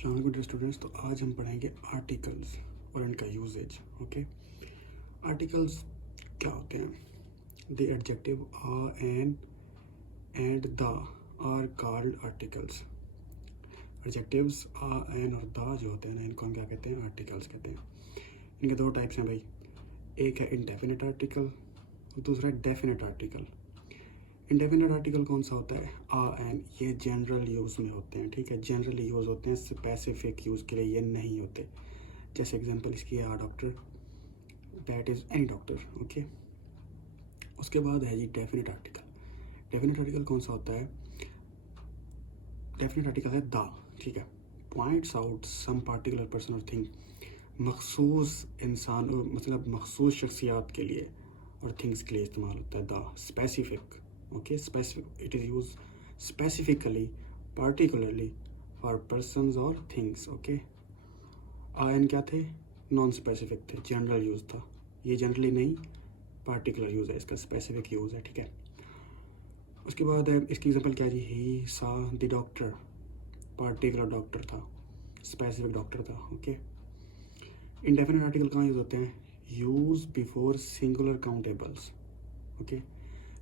अस्सलाम वालेकुम dear students. तो आज हम पढ़ेंगे आर्टिकल्स और इनका यूजेज। ओके, आर्टिकल्स क्या होते हैं? The adjective a an and the are called articles. Adjectives a an और द जो होते हैं ना, इनको हम क्या कहते हैं? आर्टिकल्स कहते हैं। इनके दो टाइप्स हैं भाई, एक है इंडेफिनिट आर्टिकल और दूसरा है डेफिनिट आर्टिकल। इंडेफिनिट आर्टिकल कौन सा होता है? आ एन, ये जनरल यूज़ में होते हैं, ठीक है, जनरली यूज़ होते हैं, स्पेसिफिक यूज़ के लिए ये नहीं होते। जैसे एग्जांपल इसकी है, a doctor, that is any doctor. Okay, उसके बाद है जी डेफिनिट आर्टिकल। डेफिनिट आर्टिकल कौन सा होता है? डेफिनिट आर्टिकल है द, ठीक है, points out some particular person और थिंग, मखसूस इंसान मतलब मखसूस शख्सियात के लिए और थिंग्स के लिए इस्तेमाल होता है the. Specific, okay, specific, it is use specifically particularly for persons और थिंग्स। ओके, आयन क्या थे? नॉन स्पेसिफिक थे, जनरल यूज़ था। ये जनरली नहीं, पार्टिकुलर यूज़ है, इसका स्पेसिफिक यूज़ है, ठीक है। उसके बाद है इसकी एग्जांपल क्या जी? He saw the doctor, particular doctor था, स्पेसिफिक डॉक्टर था। ओके, इंडेफिनिट आर्टिकल कहाँ यूज़ होते हैं? Use before singular countables. Okay,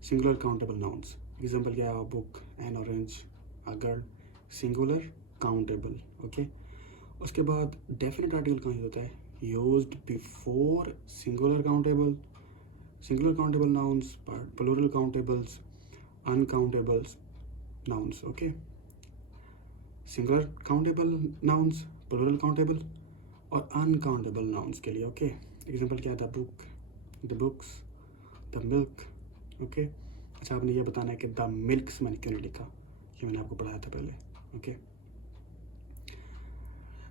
singular countable nouns. Example क्या है? Book, an orange, a girl, singular countable. Okay, उसके बाद डेफिनेट आर्टिकल कहाँ यूज होता है? Used before singular countable nouns, plural countables, uncountables nouns. Okay, singular countable nouns, plural countable और uncountable nouns के लिए। ओके, एग्जांपल क्या है? The book, the books, the milk. Okay, अच्छा, आपने ये बताना है कि द मिल्क्स मैंने क्यों नहीं लिखा, ये मैंने आपको पढ़ाया था पहले। ओके,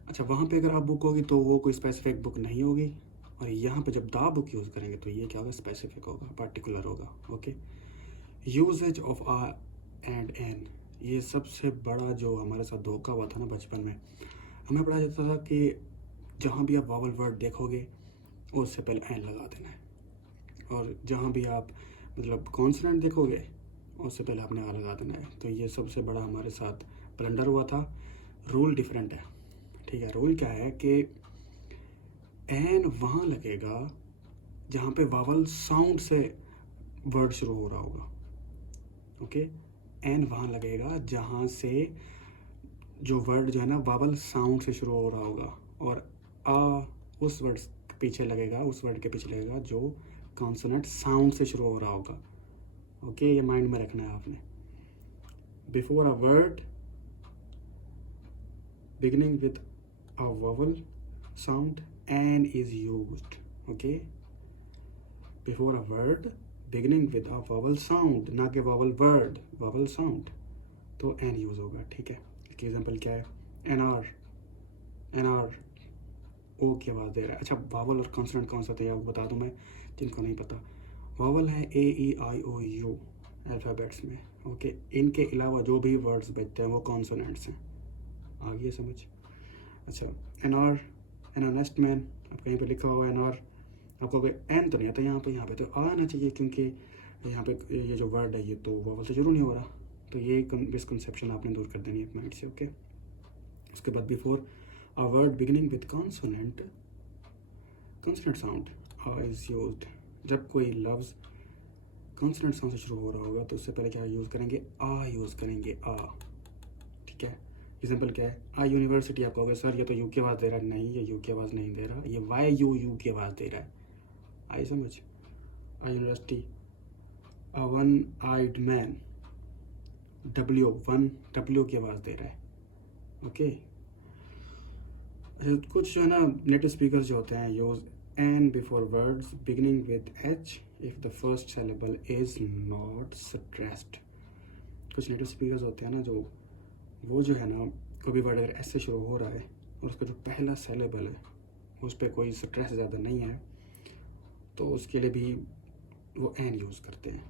अच्छा, वहाँ पे अगर आप बुक होगी तो वो कोई स्पेसिफिक बुक नहीं होगी, और यहाँ पे जब द बुक यूज़ करेंगे तो ये क्या होगा? स्पेसिफिक होगा, पार्टिकुलर होगा। Okay, usages of a and an, ये सबसे बड़ा जो हमारे साथ धोखा हुआ था ना बचपन में, हमें पढ़ा जाता था कि जहाँ भी आप वावल वर्ड देखोगे उससे पहले एन लगा देना है, और जहाँ भी आप मतलब कॉन्सोनेंट देखोगे उससे पहले आपने आ लगा देना है। तो ये सबसे बड़ा हमारे साथ ब्लंडर हुआ था। रूल डिफरेंट है, ठीक है। रूल क्या है कि एन वहाँ लगेगा जहाँ पे वावल साउंड से वर्ड शुरू हो रहा होगा। ओके, एन वहाँ लगेगा जहाँ से जो वर्ड जो है ना वावल साउंड से शुरू हो रहा होगा, और आ उस वर्ड के पीछे लगेगा, उस वर्ड के पीछे लगेगा जो कॉन्सोनेंट साउंड से शुरू हो रहा होगा। ओके, ये माइंड में रखना है आपने। Before a word beginning with a vowel sound an is used. Okay, before a word beginning with a vowel sound, ना कि vowel word, vowel sound, तो an यूज होगा, ठीक है। इसकी एग्जांपल क्या है? एन आर ओ की आवाज़ दे रहा है। अच्छा, वावल और कॉन्सोनेंट कौन सा था आपको बता दूं मैं, जिनको नहीं पता। वावल है ए ई आई ओ यू अल्फ़ाबेट्स में। ओके, इनके अलावा जो भी वर्ड्स बचते हैं वो कॉन्सोनेंट्स हैं। आ गई समझ? अच्छा, an hour, an honest man, आप कहीं पे लिखा हुआ है एन आर, आपको एन तो नहीं आता यहाँ पे तो आ आना चाहिए, क्योंकि यहाँ पे ये जो वर्ड है ये तो वावल से शुरू नहीं हो रहा। तो ये मिसकंसेप्शन आपने दूर कर देनी है माइंड से। ओके, उसके बाद before a word beginning with consonant sound a is used, जब कोई लफ्ज़ कॉन्सोनेंट साउंड से शुरू हो रहा होगा तो उससे पहले क्या यूज़ करेंगे? आ यूज़ करेंगे, आ, ठीक है। एग्जाम्पल क्या है? आ यूनिवर्सिटी, आप कहोगे सर ये तो यू की आवाज़ दे रहा है। नहीं, ये यू की आवाज़ नहीं दे रहा, ये वाई यू की आवाज़ दे रहा है। आई समझ? A university, a one eyed man, W, one W की आवाज़ दे रहा है। ओके, अच्छा, कुछ जो है ना नेटिव स्पीकर जो होते हैं use an before words beginning with H if the first syllable is not stressed. कुछ नेटिव स्पीकर्स होते हैं ना जो, वो जो है ना, कोई भी वर्ड अगर ऐसे शुरू हो रहा है और उसका जो पहला सिलेबल है उस पर कोई स्ट्रेस ज़्यादा नहीं है तो उसके लिए भी वो एन यूज़ करते हैं।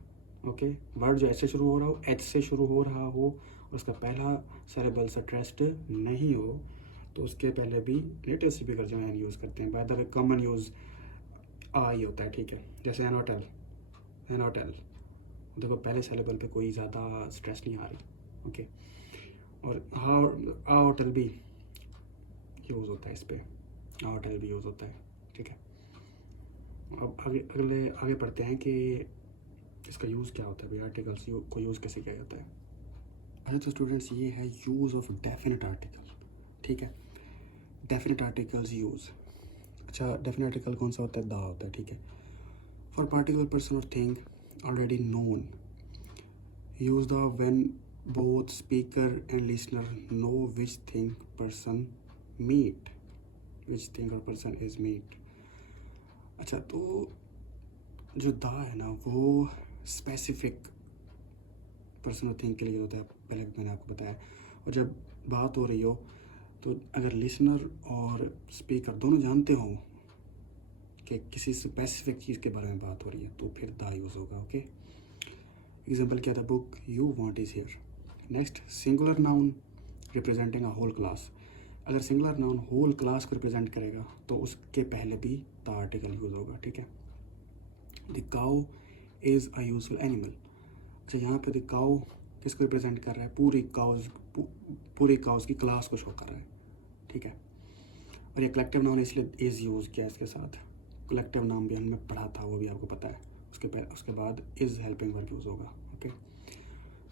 ओके, वर्ड जो ऐसे शुरू हो रहा हो, एच से शुरू हो रहा हो और उसका पहला सिलेबल स्ट्रेस्ड नहीं हो तो उसके पहले भी नेटिव स्पीकर जो है यूज़ करते हैं। By the way common use a ही होता है, ठीक है। जैसे एनोटेल, एनोटेल, देखो पहले सिलेबल पे कोई ज़्यादा स्ट्रेस नहीं आ रही। ओके, और हा, आ होटल भी यूज़ होता है इस पर, आर्टिकल भी यूज़ होता है, ठीक है। अब आगे पढ़ते हैं कि इसका यूज़ क्या होता है भाई, आर्टिकल्स को यूज़ कैसे किया जाता है। अच्छा तो स्टूडेंट्स ये है यूज़ ऑफ डेफिनेट आर्टिकल, ठीक है। डेफिनेट आर्टिकल्स यूज़, अच्छा डेफिनेट आर्टिकल कौन सा होता है, द होता है, ठीक है। फॉर पार्टिकुलर पर्सन और thing already known, use the when both speaker and listener know which thing person meant, which thing और पर्सन इज मीट। अच्छा तो जो द है ना वो स्पेसिफिक पर्सन और थिंग के लिए होता है, पहले मैंने आपको बताया। और जब बात हो रही हो तो अगर लिसनर और स्पीकर दोनों जानते हो कि किसी स्पेसिफिक चीज़ के बारे में बात हो रही है तो फिर द यूज़ होगा, ओके। एग्जाम्पल क्या था, book you want is here. Next singular noun representing a whole class, अगर सिंगुलर नाउन होल क्लास को रिप्रेजेंट करेगा तो उसके पहले भी द आर्टिकल यूज़ होगा, ठीक है। The cow is a useful animal, अच्छा यहाँ पे द काउ किसको रिप्रेजेंट कर रहा है, पूरी काउज की क्लास को शो कर रहा है, ठीक है। और ये कलेक्टिव नाउन इसलिए इज़ यूज़ किया इसके साथ, कलेक्टिव नाउन भी हमने पढ़ा था, वो भी आपको पता है। उसके बाद इज़ हेल्पिंग वर्ब यूज़ होगा, okay.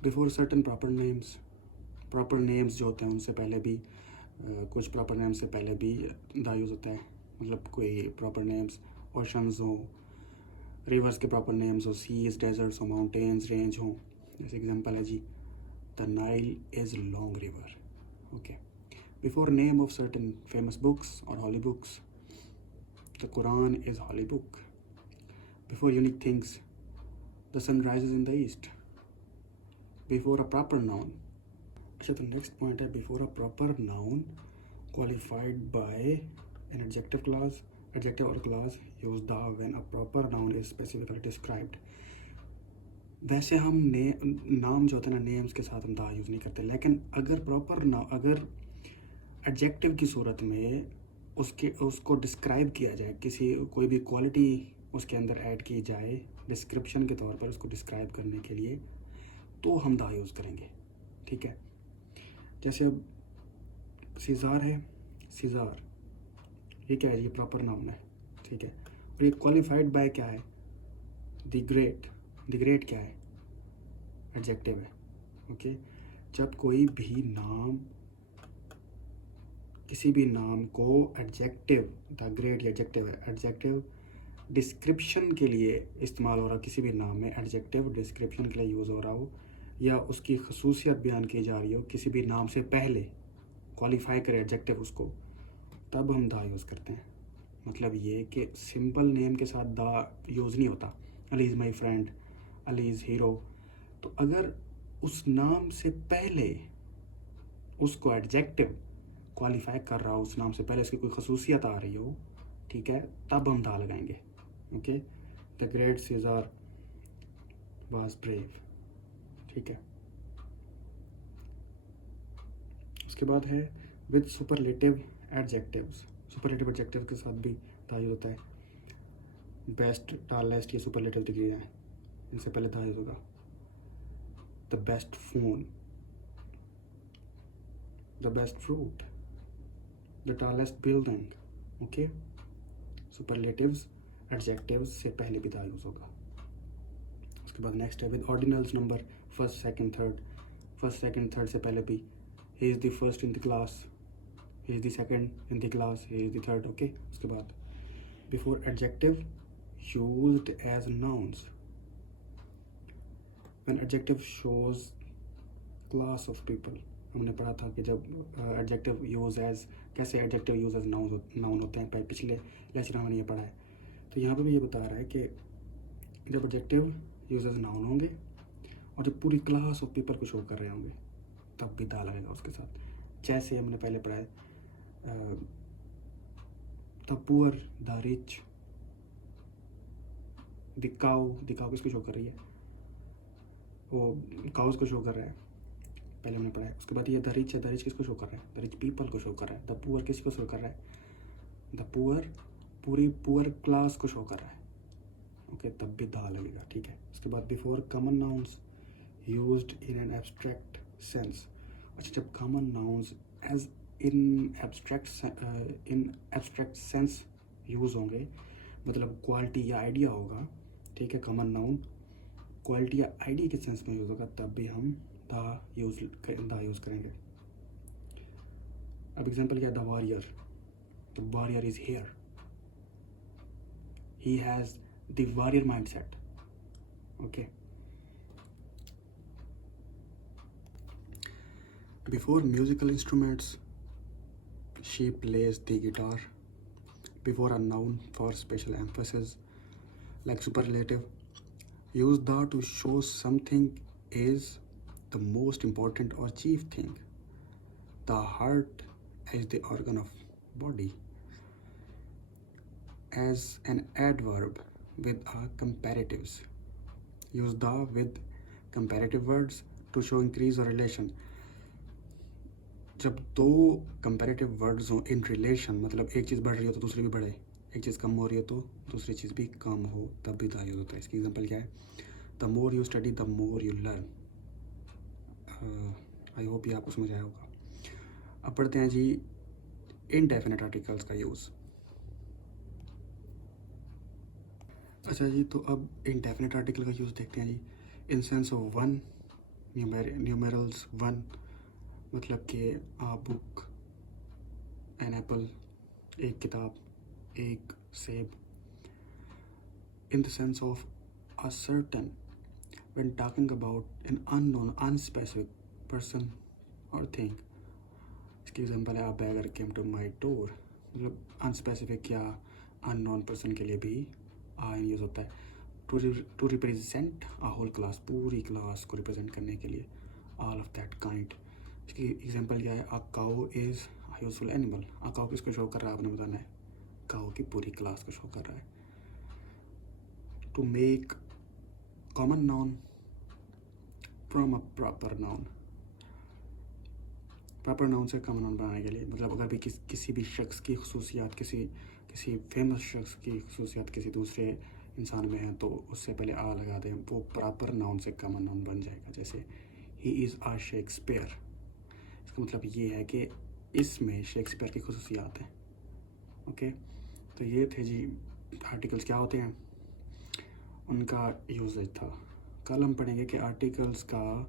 Before certain proper names जो होते हैं उनसे पहले भी कुछ प्रॉपर नेम्स से पहले भी द यूज़ होता है, मतलब कोई प्रॉपर नेम्स ओशंस हो, रिवर्स के प्रॉपर नेम्स हो, सीज डेजर्ट्स हो, माउंटेन्स रेंज हो। जैसे एग्जांपल है जी, the Nile is long river, okay. Before name of certain famous books और holy books, the Quran is holy book. Before unique things, the sun rises in the east. Before a proper noun, अच्छा तो next point है before a proper noun qualified by an adjective clause, adjective और clause use the when a proper noun is specifically described. वैसे हम नाम जो होते हैं ना, नेम्स के साथ हम द यूज़ नहीं करते, लेकिन अगर एडजेक्टिव की सूरत में उसको डिस्क्राइब किया जाए, कोई भी क्वालिटी उसके अंदर ऐड की जाए डिस्क्रिप्शन के तौर पर, उसको डिस्क्राइब करने के लिए, तो हम द यूज़ करेंगे, ठीक है। जैसे अब सीज़ार है, सीज़ार ये क्या है, ये प्रॉपर नाउन है, ठीक है। और ये क्वालिफाइड बाय क्या है, द ग्रेट क्या है, एडजेक्टिव है, ओके। जब कोई भी नाम, किसी भी नाम को एडजेक्टिव, द ग्रेट ये एडजेक्टिव है, एडजेक्टिव डिस्क्रिप्शन के लिए इस्तेमाल हो रहा, किसी भी नाम में एडजेक्टिव डिस्क्रिप्शन के लिए यूज़ हो रहा हो या उसकी खसूसियत बयान की जा रही हो किसी भी नाम से पहले, क्वालिफाई करे एडजेक्टिव उसको, तब हम द यूज़ करते हैं। मतलब ये कि सिंपल नेम के साथ द यूज़ नहीं होता, Ali is my friend, Ali is hero. तो अगर उस नाम से पहले उसको एडजेक्टिव क्वालिफाई कर रहा हो, उस नाम से पहले उसकी कोई खसूसियत आ रही हो, ठीक है, तब हम द लगाएंगे, okay. The great Caesar was brave, ठीक है। उसके बाद है with superlative adjectives, superlative adjective के साथ भी द यूज़ होता है। बेस्ट, टालेस्ट ये सुपरलेटिव डिग्री है, इनसे पहले द यूज़ होगा। The best phone, the best fruit, the tallest building, okay. Superlatives adjectives से पहले भी द यूज़ होगा। उसके बाद नेक्स्ट है with ordinals number first second third, first second third से पहले भी, he is the first in the class, he is the second in the class, he is the third, okay. उसके बाद before adjective used as nouns, when adjective shows class of people, हमने पढ़ा था कि जब एडजेक्टिव यूज एज, कैसे adjective use as noun होते हैं, पिछले लेक्चर हमने ये पढ़ा है। तो यहाँ पे भी ये बता रहा है कि जब एडजेक्टिव यूज एज नाउन होंगे और जब पूरी क्लास ऑफ पीपल को शो कर रहे होंगे तब भी द लगेगा उसके साथ। जैसे हमने पहले पढ़ा है the poor, the rich, the cow किसको शो कर रही है, वो काउस को शो कर रहा है, पहले हमने पढ़ा है। उसके बाद ये द रिच है, द रिच किसको शो कर रहा है, द रिच पीपल को शो कर रहा है। द पुअर किसको शो कर रहा है, द पुअर पूरी पुअर क्लास को शो कर रहा है, ओके, तब भी द लगेगा, ठीक है। उसके बाद before common nouns used in an abstract sense, अच्छा जब common nouns as in abstract sense use होंगे, मतलब क्वालिटी या आइडिया होगा, ठीक है। कॉमन नाउन क्वालिटी या आइडिया के सेंस में यूज़ होगा, तब भी हम द यूज़ करेंगे। अब एग्जांपल क्या है, the warrior is here, he has the warrior mindset, okay. Before musical instruments, she plays the guitar. Before a noun for special emphasis, like superlative, use the to show something is the most important or chief thing. The heart as the organ of body. As an adverb with a comparatives, use the with comparative words to show increase or relation. जब दो comparative words हों in relation, मतलब एक चीज़ बढ़ रही हो तो दूसरी भी बढ़े, एक चीज़ कम हो रही हो तो दूसरी चीज़ भी कम हो, तब भी द यूज़ होता है। इसकी एग्जांपल क्या है, the more you study the more you learn. I hope ये आपको समझ आया होगा। अब पढ़ते हैं जी इनडेफिनेट आर्टिकल्स का यूज़। अच्छा जी, तो अब इनडेफिनेट आर्टिकल का यूज़ देखते हैं जी। In sense of one, numerals one, मतलब कि आ बुक, एन एप्पल, एक किताब, एक सेब। In the sense of a certain, when talking about an unknown unspecific person और थिंग। इसकी एग्जांपल है, a beggar came to my door, मतलब अनस्पेसिफिक या अननोन पर्सन के लिए भी आ यूज़ होता है। To represent a whole class, पूरी क्लास को रिप्रेजेंट करने के लिए, ऑल ऑफ दैट काइंड। इसकी एग्जांपल क्या है, a cow is a useful animal. A cow किसको शो कर रहा है, आपने बताना है, काउ की पूरी क्लास को शो कर रहा है। To make common noun from a proper noun, proper noun से कॉमन नाउन बनाने के लिए, मतलब अगर भी किसी भी शख्स की खसूसियात, किसी फेमस शख्स की खसूसियात किसी दूसरे इंसान में है, तो उससे पहले आ लगा दें, वो प्रॉपर नाउन से कॉमन नाउन बन जाएगा। जैसे ही इज़ अ शेक्सपियर, इसका मतलब ये है कि इसमें शेक्सपियर की खसूसियात हैं, ओके। तो ये थे जी आर्टिकल्स क्या होते हैं, उनका यूजेज था। कल हम पढ़ेंगे कि आर्टिकल्स का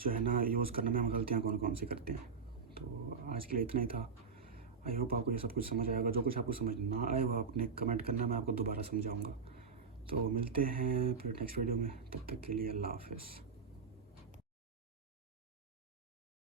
जो है ना यूज़ करने में हम गलतियाँ कौन कौन सी करते हैं। तो आज के लिए इतना ही था। आई होप आपको ये सब कुछ समझ आएगा। जो कुछ आपको समझ ना आए वो आपने कमेंट करना, मैं आपको दोबारा समझाऊंगा। तो मिलते हैं फिर नेक्स्ट वीडियो में, तब तक के लिए अल्लाह हाफ़िज़।